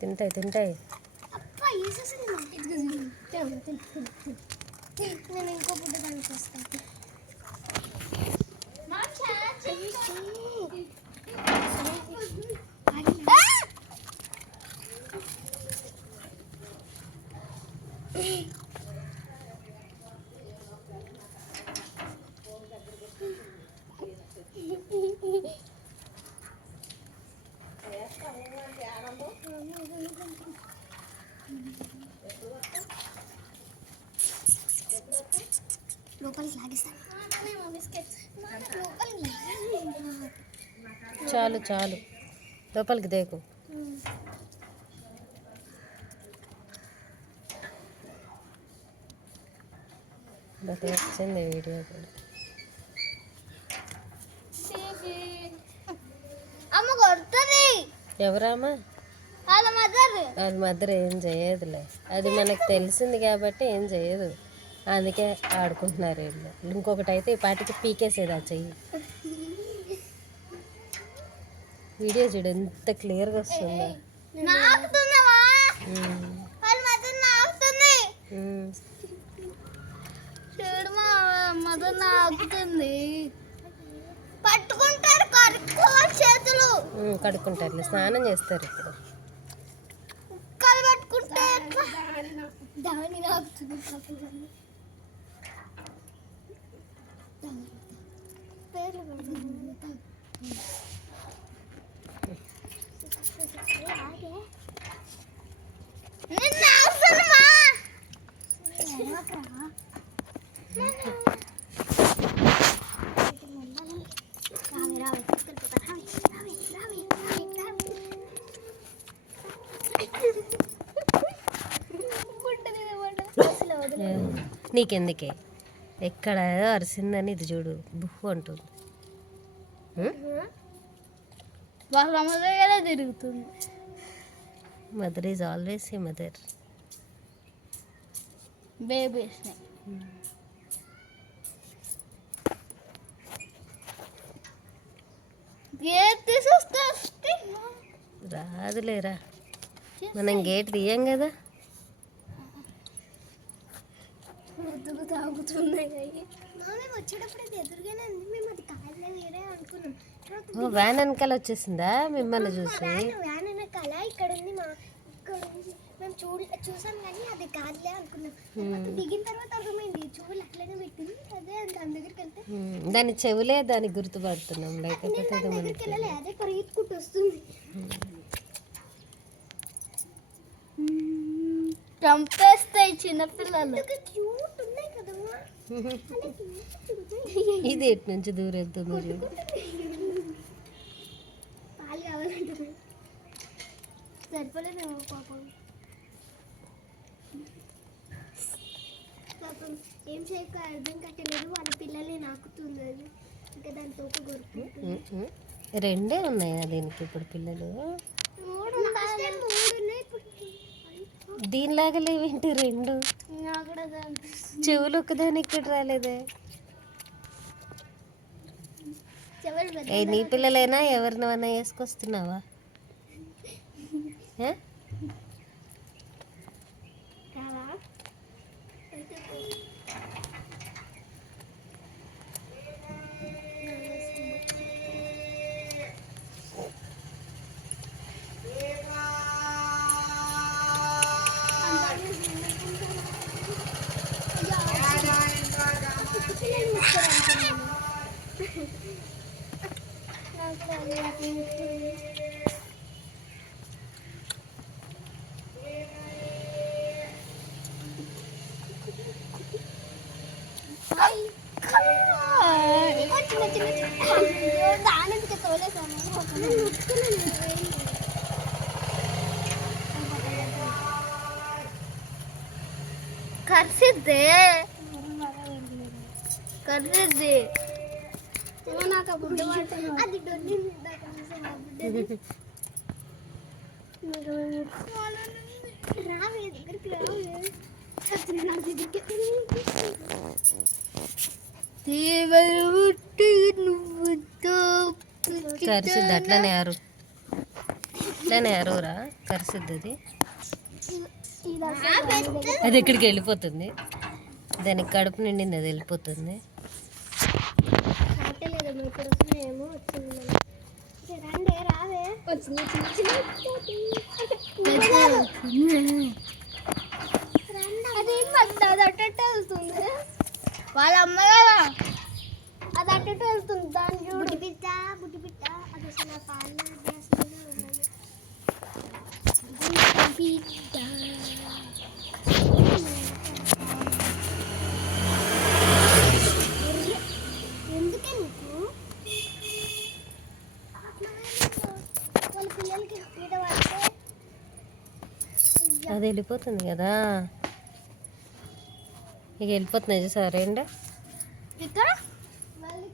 తింటాయి తింటాయి. నేను ఇంకో బుడ్డ దానికి వస్తాను. చాలు చాలు, లోపలికి దేకు. వచ్చింది వీడియో కూడా. ఎవరామా? అది మదర్ ఏం చేయదులే, అది మనకు తెలిసింది కాబట్టి ఏం చేయదు, అందుకే ఆడుకుంటున్నారు వీళ్ళు. ఇంకొకటి అయితే ఈ పాటికి పీకేసేది ఆ చెయ్యి. వీడియో చూడు ఎంత క్లియర్గా వస్తుందో. కడుక్కుంటారు, స్నానం చేస్తారు ఇప్పుడు. నీకెందుకే, ఎక్కడ అరిసిందని ఇది చూడు, బుహ్ అంటుంది. తిరుగుతుంది. Mother is always a mother. Babies రాదులేరా, మనం గేట్ తీయం కదా. వ్యాన్ వెనకాల వచ్చేసిందా మిమ్మల్ని చూసి? ఇక్కడ ఉంది మేము చూసాం కానీ అది కాదులే అనుకున్నాం. దిగిన తర్వాత అర్థమైంది, చెవులు అట్లనే పెట్టింది. అదే దాని దగ్గరికి వెళ్తే దాని చెవులే దాన్ని గుర్తుపడుతున్నాం, లేకపోతే అదే పరిగెత్తుకుంటూ వస్తుంది. చంపేస్తాయి చిన్నపిల్లలు. క్యూట్ ఉన్నాయి కదమ్మా. ఇది ఎటు నుంచి దూరం వెళ్తుందో చూడు. పాలు కావాలంటే సరిపోలేదు పాపం. పాపం ఏం చేయక అర్థం కట్టలేదు, వాళ్ళ పిల్లల్ని నాకుతుంది. అది ఇంకా దాని తోక కొరుకు. రెండే ఉన్నాయా దీనికి ఇప్పుడు పిల్లలు? దీనిలాగా లేవేంటి రెండు? చెవులు ఒకదాని ఇక్కడ రాలేదే. నీ పిల్లలైనా ఎవరినైనా వేసుకొస్తున్నావా? కర్సిద్దే కర్సిద్ది నాకు బుడ్డ అది రావే దగ్గరికి రావే. నువ్వుతో కరిసిద్ది అట్లనే అరు అట్లనే అరువురా కరిసిద్ది అది. అది ఎక్కడికి వెళ్ళిపోతుంది, దానికి కడుపు నిండింది, అది వెళ్ళిపోతుంది. వాళ్ళ అమ్మ కదా అది అట్ట వెళ్తుంది. దాని బుడ్డి పిట్ట అది అసలు ఆ పాలు గ్లాసులోనే ఉన్నది. ఎందుకే నీకు వాళ్ళ పిల్లలకి పీట పడితే అది వెళ్ళిపోతుంది కదా, ఇక వెళ్ళిపోతున్నాయి చూసారా ఎండ. ఇక్కడ మళ్ళీ